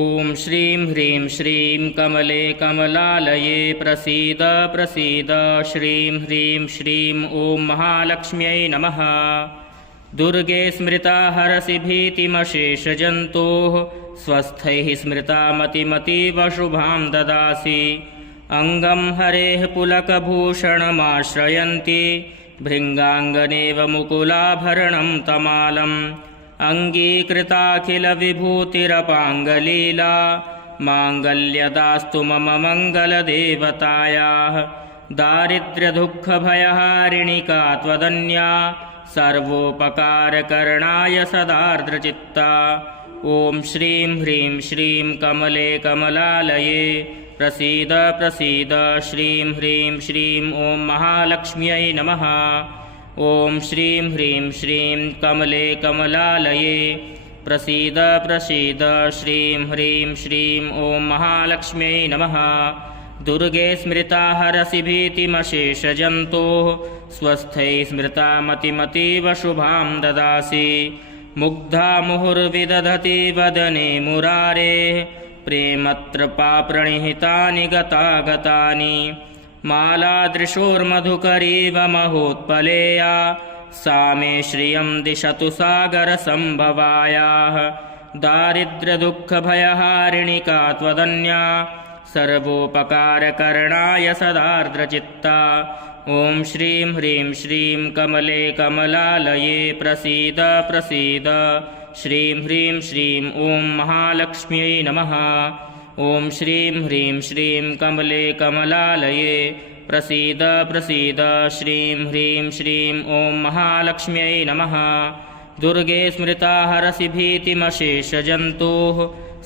ॐ श्रीं ह्रीं श्रीं कमले कमलालये प्रसीद प्रसीद श्रीं ह्रीं श्रीं ॐ महालक्ष्म्यै नमः। दुर्गे स्मृता हरसि भीतिमशेषजन्तोः स्वस्थैः स्मृता मतिमतीव शुभां ददासि। अङ्गं हरेः पुलकभूषणमाश्रयन्ति भृङ्गाङ्गनेव मुकुलाभरणं तमालम्। अङ्गीकृताखिलविभूतिरपाङ्गलीला माङ्गल्यदास्तु मम मङ्गलदेवतायाः। दारिद्र्यदुःखभयहारिणिका त्वदन्या सर्वोपकारकरणाय सदार्द्रचित्ता। ॐ श्रीं ह्रीं श्रीं कमले कमलालये प्रसीद प्रसीद श्रीं ह्रीं श्रीं ॐ महालक्ष्म्यै नमः। ॐ श्रीं ह्रीं श्रीं कमले कमलालये प्रसीद प्रसीद श्रीं ह्रीं श्रीं ॐ महालक्ष्म्यै नमः। दुर्गे स्मृता हरसि भीतिमशेषजन्तोः स्वस्थैः स्मृता मतिमतीव शुभां ददासि। मुग्धा मुहुर्विदधति वदने मुरारेः प्रेमत्रपाप्रणिहितानि गतागतानि। मालादृशोर्मधुकरीव महोत्पलेया सा मे श्रियं दिशतु सागरसम्भवायाः। दारिद्र्यदुःखभयहारिणिका त्वदन्या सर्वोपकारकरणाय सदार्द्रचित्ता। ॐ श्रीं ह्रीं श्रीं कमले कमलालये प्रसीद प्रसीद श्रीं ह्रीं श्रीं ॐ महालक्ष्म्यै नमः। ॐ श्रीं ह्रीं श्रीं कमले कमलालये प्रसीद प्रसीद श्रीं ह्रीं श्रीं ॐ महालक्ष्म्यै नमः। दुर्गे स्मृता हरसि भीतिमशेषजन्तोः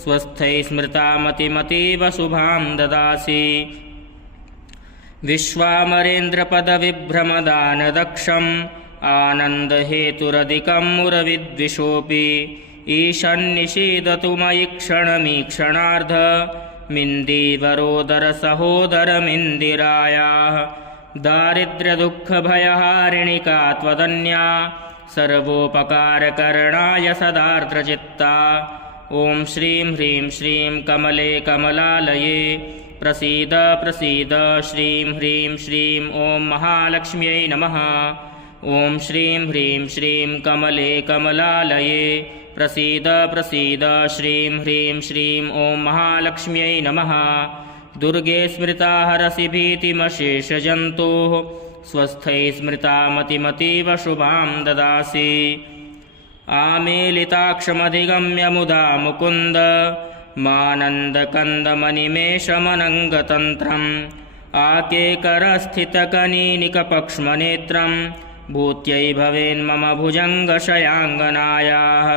स्वस्थैः स्मृता मतिमतीव शुभां ददासि। विश्वामरेन्द्रपदविभ्रमदानदक्षम् आनन्दहेतुरधिकं मुरविद्विषोऽपि ईशन्निषीदतु मयि क्षणमीक्षणार्ध मिन्दीवरोदरसहोदरमिन्दिरायाः। दारिद्र्यदुःखभयहारिणिका त्वदन्या सर्वोपकारकरणाय सदार्द्रचित्ता। ॐ श्रीं ह्रीं श्रीं कमले कमलालये प्रसीद प्रसीद श्रीं ह्रीं श्रीं ॐ महालक्ष्म्यै नमः। ॐ श्रीं ह्रीं श्रीं कमले कमलालये प्रसीद प्रसीद श्रीं ह्रीं श्रीं ॐ महालक्ष्म्यै नमः। दुर्गे स्मृता हरसि भीतिमशेषजन्तोः स्वस्थैः स्मृता मतिमतीव शुभां ददासि। आमीलिताक्षमधिगम्य मुदा मुकुन्द मानन्दकन्दमनिमेषमनङ्गतन्त्रम् आकेकरस्थितकनीनिकपक्ष्मनेत्रं भूत्यै भवेन्मम भुजङ्गशयाङ्गनायाः।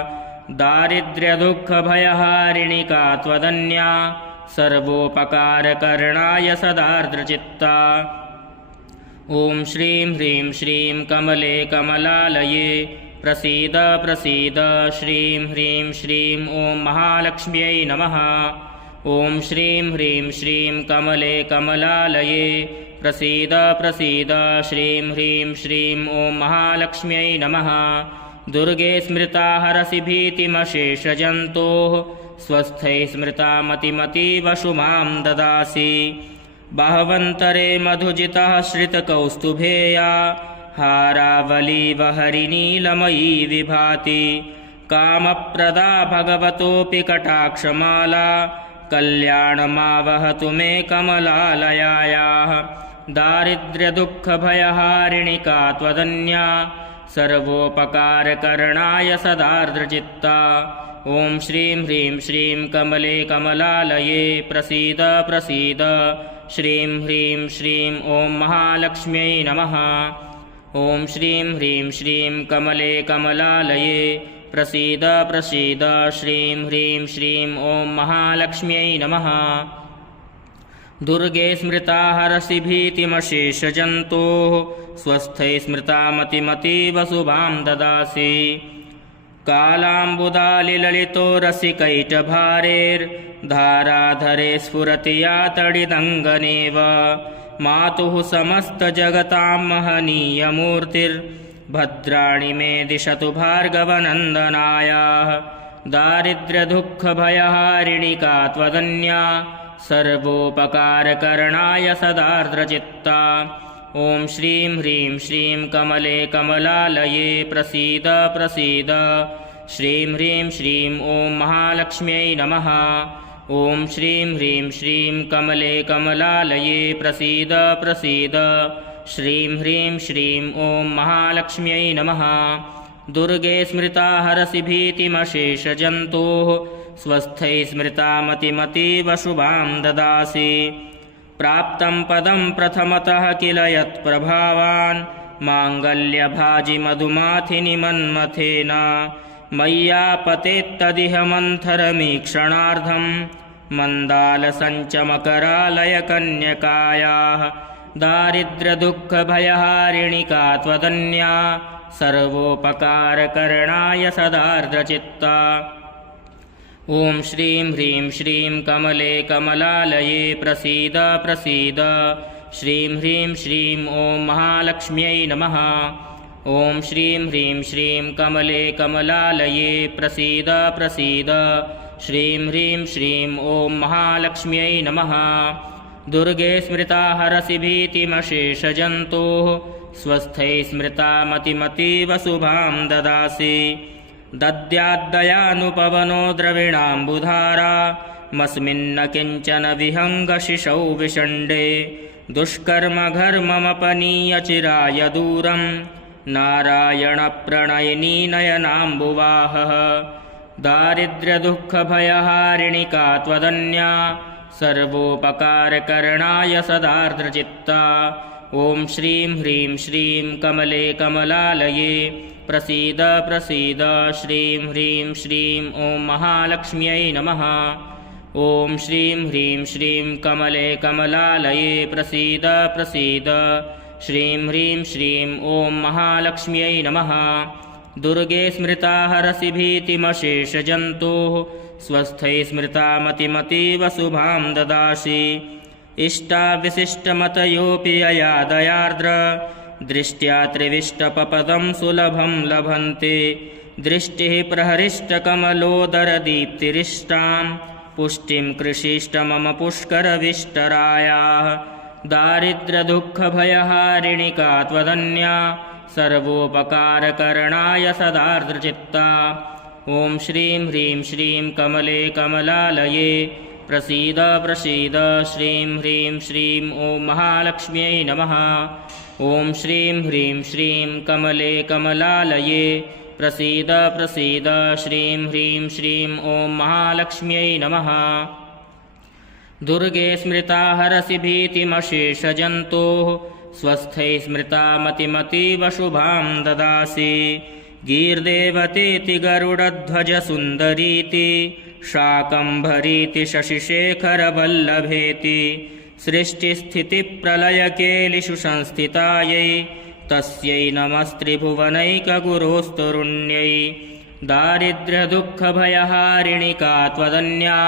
दारिद्र्यदुःखभयहारिणिका त्वदन्या सर्वोपकारकरणाय सदार्द्रचित्ता। ॐ श्रीं ह्रीं श्रीं कमले कमलालये प्रसीद प्रसीद श्रीं ह्रीं श्रीं ॐ महालक्ष्म्यै नमः। ॐ श्रीं ह्रीं श्रीं कमले कमलालये प्रसीद प्रसीद श्रीं ह्रीं श्रीं ॐ महालक्ष्म्यै नमः। दुर्गे स्मृता हरसि भीतिमशेषजन्तोः स्वस्थैः स्मृता मतिमतीव शुभां ददासि। बाह्वन्तरे मधुजितः श्रितकौस्तुभेया हारावलीव हरिनीलमयी विभाति। कामप्रदा भगवतोऽपि कटाक्षमाला कल्याणमावहतु मे कमलालयायाः। दारिद्र्यदुःखभयहारिणिका त्वदन्या सर्वोपकारकरणाय सदार्द्रचित्ता। ॐ श्रीं ह्रीं श्रीं कमले कमलालये प्रसीद प्रसीद श्रीं ह्रीं श्रीं ॐ महालक्ष्म्यै नमः। ॐ श्रीं ह्रीं श्रीं कमले कमलालये प्रसीद प्रसीद श्रीं ह्रीं श्रीं ॐ महालक्ष्म्यै नमः। दुर्गे स्मृता हरसि भीतिमशेषजन्तोः स्वस्थैः स्मृता मतिमतीव शुभां ददासि। कालाम्बुदालिललितो रसिकैटभारेर्धाराधरे स्फुरति या तडिदङ्गनेव। मातुः समस्तजगतां महनीयमूर्तिर्भद्राणि मे दिशतु भार्गवनन्दनायाः। दारिद्र्यदुःखभयहारिणिका त्वदन्या सर्वोपकारकरणाय सदार्द्रचित्ता। ॐ श्रीं ह्रीं श्रीं कमले कमलालये प्रसीद प्रसीद। श्रीं ह्रीं श्रीं ॐ महालक्ष्म्यै नमः। ॐ श्रीं ह्रीं श्रीं कमले कमलालये प्रसीद प्रसीद। श्रीं ह्रीं श्रीं ॐ महालक्ष्म्यै नमः। दुर्गे स्मृता हरसि भीतिमशेषजन्तोः स्वस्थै स्मृता मतिमतीव शुभां ददासि। प्राप्तं पदं प्रथमतः किल यत्प्रभावान् माङ्गल्यभाजि मधुमाथिनि मन्मथेन मय्यापतेत्तदिह मन्थरमीक्षणार्धं मन्दालसञ्चमकरालयकन्यकायाः दारिद्र्यदुःखभयहारिणिका त्वदन्या सर्वोपकारकरणाय सदार्द्रचित्ता। ॐ श्रीं ह्रीं श्रीं कमले कमलालये प्रसीद प्रसीद। श्रीं ह्रीं श्रीं ॐ महालक्ष्म्यै नमः। ॐ श्रीं ह्रीं श्रीं कमले कमलालये प्रसीद प्रसीद। श्रीं ह्रीं श्रीं ॐ महालक्ष्म्यै नमः। दुर्गे स्मृता हरसि भीतिमशेषजन्तोः स्वस्थै स्मृता मतिमतीव शुभां ददासि। दद्याद्दयानुपवनो द्रविणाम्बुधारा मस्मिन्न किञ्चन विहङ्गशिशौ विषण्डे दुष्कर्मघर्ममपनीय चिराय दूरं नारायणप्रणयिनी नयनाम्बुवाहः दारिद्र्यदुःखभयहारिणिका त्वदन्या सर्वोपकारकरणाय सदार्द्रचित्ता। ॐ श्रीं ह्रीं श्रीं कमले कमलालये प्रसीद प्रसीद। श्रीं ह्रीं श्रीं ॐ महालक्ष्म्यै नमः। ॐ श्रीं ह्रीं श्रीं कमले कमलालये प्रसीद प्रसीद। श्रीं ह्रीं श्रीं ॐ महालक्ष्म्यै नमः। दुर्गे स्मृता हरसि भीतिमशेषजन्तोः स्वस्थै स्मृता मतिमतीव शुभां ददासि। इष्टाविशिष्टमतयोऽपि यया दयार्द्र दृष्ट्या त्रिविष्टपपदं सुलभं लभन्ते। दृष्टिः प्रहरिष्टकमलोदरदीप्तिरिष्टां पुष्टिं कृषिष्ट मम पुष्करविष्टरायाः दारिद्र्यदुःखभयहारिणिका त्वदन्या सर्वोपकारकरणाय सदार्द्रचित्ता। ॐ श्रीं ह्रीं श्रीं कमले कमलालये प्रसीद प्रसीद। श्रीं ह्रीं श्रीं ॐ महालक्ष्म्यै नमः। ॐ श्रीं ह्रीं श्रीं कमले कमलालये प्रसीद प्रसीद। श्रीं ह्रीं श्रीं ॐ महालक्ष्म्यै नमः। दुर्गे स्मृता हरसि भीतिमशेषजन्तोः स्वस्थै स्मृता मतिमतीव शुभां ददासि। गीर्देवतेति गरुडध्वजसुन्दरीति शाकम्भरीति शशिशेखरवल्लभेति सृष्टिस्थितिप्रलयकेलिषु संस्थितायै तस्यै नमस्त्रिभुवनैकगुरोस्तरुण्यै दारिद्र्यदुःखभयहारिणिका त्वदन्या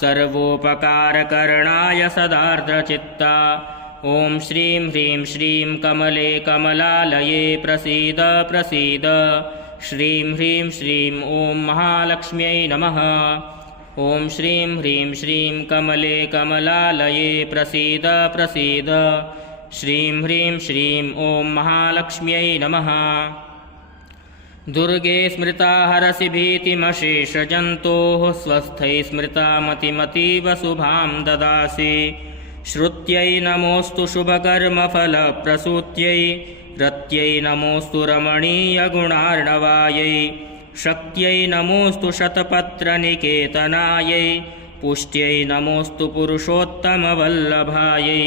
सर्वोपकारकरणाय सदार्द्रचित्ता। ॐ श्रीं ह्रीं श्रीं कमले कमलालये प्रसीद प्रसीद। श्रीं ह्रीं श्रीं ॐ महालक्ष्म्यै नमः। ॐ श्रीं ह्रीं श्रीं कमले कमलालये प्रसीद प्रसीद। श्रीं ह्रीं श्रीं ॐ महालक्ष्म्यै नमः। दुर्गे स्मृता हरसि भीतिमशेषजन्तोः स्वस्थै स्मृता मतिमतीव शुभां ददासि। श्रुत्यै नमोऽस्तु शुभकर्मफलप्रसूत्यै रत्यै नमोऽस्तु रमणीयगुणार्णवायै शक्त्यै नमोऽस्तु शतपत्रनिकेतनायै पुष्ट्यै नमोऽस्तु पुरुषोत्तमवल्लभायै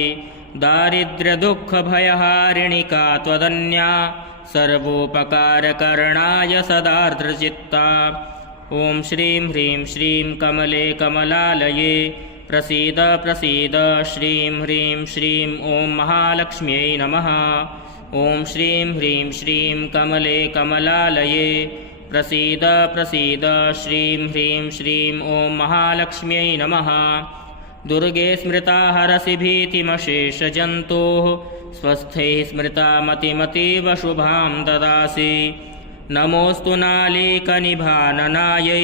दारिद्र्यदुःखभयहारिणिका त्वदन्या सर्वोपकारकरणाय सदार्द्रचित्ता। ॐ श्रीं ह्रीं श्रीं कमले कमलालये प्रसीद प्रसीद। श्रीं ह्रीं श्रीं ॐ महालक्ष्म्यै नमः। ॐ श्रीं ह्रीं श्रीं कमले कमलालये प्रसीद प्रसीद। श्रीं ह्रीं श्रीं ॐ महालक्ष्म्यै नमः। दुर्गे स्मृता हरसि भीतिमशेषजन्तोः स्वस्थैः स्मृता मतिमतीव शुभां ददासि। नमोऽस्तु नालीकनिभाननायै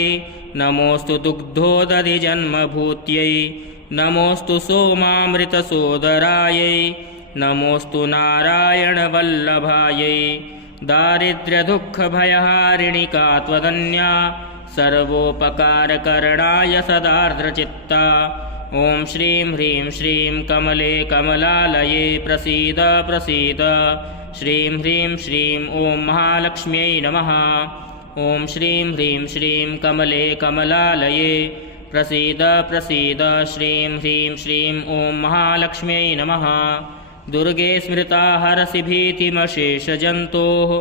नमोऽस्तु दुग्धोदधिजन्मभूत्यै नमोऽस्तु सोमामृतसोदरायै नमोऽस्तु नारायणवल्लभायै दारिद्र्यदुःखभयहारिणिका त्वदन्या सर्वोपकारकरणाय सदार्द्रचित्ता ॐ श्रीं ह्रीं श्रीं कमले कमलालये प्रसीद प्रसीद श्रीं ह्रीं श्रीं ॐ महालक्ष्म्यै नमः ॐ श्रीं ह्रीं श्रीं कमले कमलालये प्रसीद प्रसीद श्रीं ह्रीं श्रीं ॐ महालक्ष्म्यै नमः दुर्गे स्मृता हरसि भीतिमशेषजन्तोः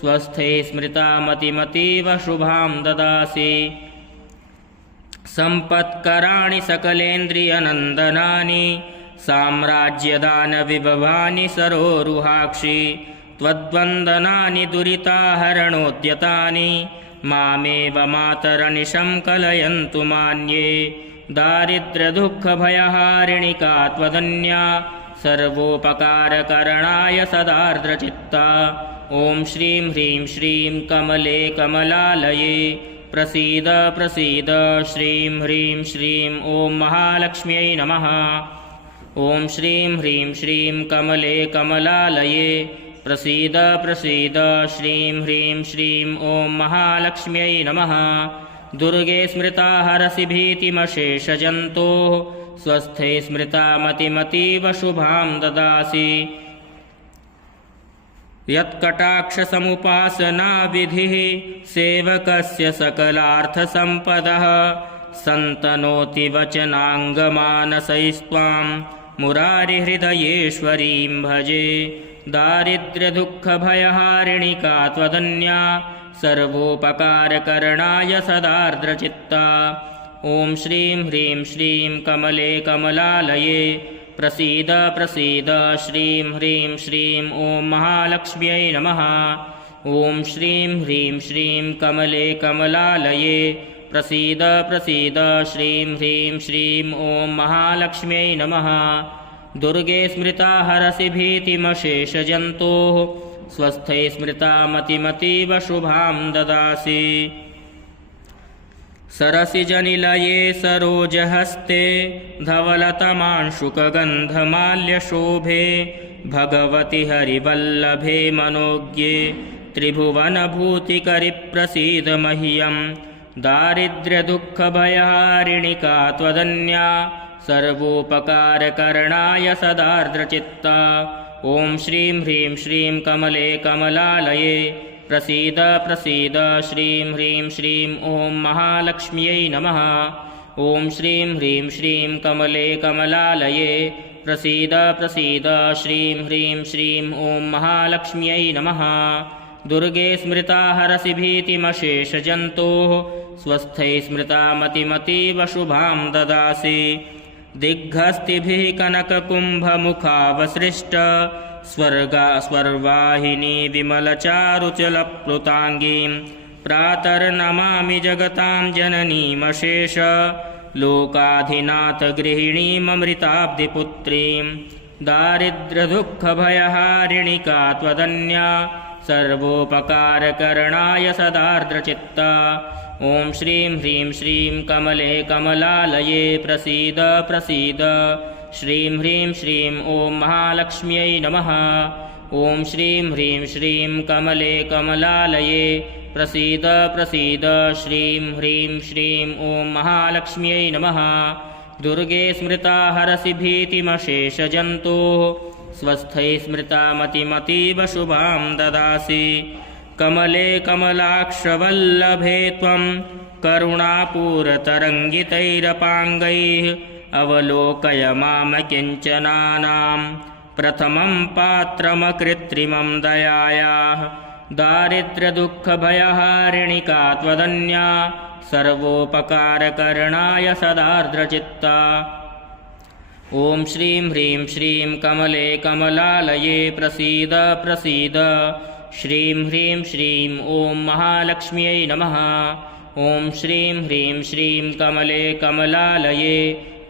स्वस्थे स्मृता मतिमतीव शुभां ददासि सम्पत्कराणि सकलेन्द्रियनन्दनानि साम्राज्यदानविभवानि सरोरुहाक्षि त्वद्वन्दनानि दुरिताहरणोद्यतानि मामेव मातरनिशं कलयन्तु मान्ये दारिद्र्यदुःखभयहारिणिका त्वदन्या सर्वोपकारकरणाय सदार्द्रचित्ता ॐ श्रीं ह्रीं श्रीं कमले कमलालये प्रसीद प्रसीद श्रीं ह्रीं श्रीं ॐ महालक्ष्म्यै नमः ॐ श्रीं ह्रीं श्रीं कमले कमलालये प्रसीद प्रसीद श्रीं ह्रीं श्रीं ॐ महालक्ष्म्यै नमः दुर्गे स्मृता हरसि भीतिमशेषजन्तोः स्वस्थे स्मृता मतिमतीव शुभां ददासि यत्कटाक्षसमुपासनाविधिः सेवकस्य सकलार्थसम्पदः सन्तनोति वचनाङ्गमानसैस्त्वां मुरारिहृदयेश्वरीं भजे दारिद्र्यदुःखभयहारिणिका त्वदन्या सर्वोपकारकरणाय सदार्द्रचित्ता ॐ श्रीं ह्रीं श्रीं कमले कमलालये प्रसीद प्रसीद श्रीं ह्रीं श्रीं ॐ महालक्ष्म्यै नमः ॐ श्रीं ह्रीं श्रीं कमले कमलालये प्रसीद प्रसीद श्रीं ह्रीं श्रीं ॐ महालक्ष्म्यै नमः दुर्गे स्मृता हरसि भीतिमशेषजन्तोः स्वस्थे स्मृता मतिमतीव शुभां ददासि सरसिजनिलये सरोजहस्ते धवलतमांशुकगन्धमाल्यशोभे भगवति हरिवल्लभे मनोज्ञे त्रिभुवनभूतिकरिप्रसीद मह्यं दारिद्र्यदुःखभयहारिणिका त्वदन्या सर्वोपकारकरणाय सदार्द्रचित्ता ॐ श्रीं ह्रीं श्रीं कमले कमलालये प्रसीद प्रसीद श्रीं ह्रीं श्रीं ॐ महालक्ष्म्यै नमः ॐ श्रीं ह्रीं श्रीं कमले कमलालये प्रसीद प्रसीद श्रीं ह्रीं श्रीं ॐ महालक्ष्म्यै नमः दुर्गे स्मृता हरसि भीतिमशेषजन्तोः स्वस्थै स्मृता मतिमतीव शुभां ददासि दिग्हस्तिभिः कनककुम्भमुखावसृष्ट स्वर्वाहिनी विमलचारुचलप्लुताङ्गीं प्रातर्नमामि जगतां जननीमशेष लोकाधिनाथगृहिणीममृताब्धिपुत्रीं दारिद्र्यदुःखभयहारिणिका त्वदन्या सर्वोपकारकरणाय सदार्द्रचित्ता ॐ श्रीं ह्रीं श्रीं कमले कमलालये प्रसीद प्रसीद श्रीं ह्रीं श्रीं ॐ महालक्ष्म्यै नमः ॐ श्रीं ह्रीं श्रीं कमले कमलालये प्रसीद प्रसीद श्रीं ह्रीं श्रीं ॐ महालक्ष्म्यै नमः दुर्गे स्मृता हरसि भीतिमशेषजन्तोः स्वस्थै स्मृता मतिमतीव शुभां ददासि कमले कमलाक्षवल्लभे त्वं करुणापूरतरङ्गितैरपाङ्गैः अवलोकय माम किञ्चनानां प्रथमं पात्रमकृत्रिमं दयायाः दारिद्र्यदुःखभयहारिणिका त्वदन्या सर्वोपकारकरणाय सदार्द्रचित्ता ॐ श्रीं ह्रीं श्रीं कमले कमलालये प्रसीद प्रसीद श्रीं ह्रीं श्रीं ॐ महालक्ष्म्यै नमः ॐ श्रीं ह्रीं श्रीं कमले कमलालये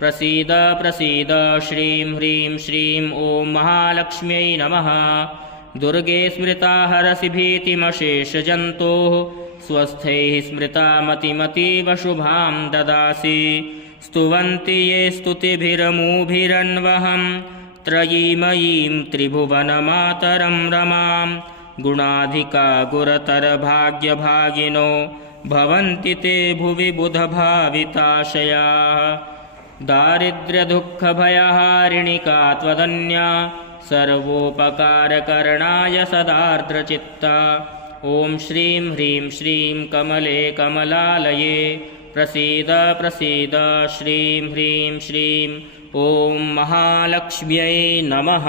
प्रसीद प्रसीद श्रीं ह्रीं श्रीं ॐ महालक्ष्म्यै नमः दुर्गे स्मृता हरसि भीतिमशेषजन्तोः स्वस्थैः स्मृता मतिमतीव शुभां ददासि स्तुवन्ति ये स्तुतिभिरमूभिरन्वहं त्रयीमयीं त्रिभुवनमातरं रमां गुणाधिका गुरतरभाग्यभागिनो भवन्ति ते भुवि बुधभाविताशयाः दारिद्र्यदुःखभयहारिणिका त्वदन्या सर्वोपकारकरणाय सदार्द्रचित्ता ॐ श्रीं ह्रीं श्रीं कमले कमलालये प्रसीद प्रसीद श्रीं ह्रीं श्रीं ॐ महालक्ष्म्यै नमः।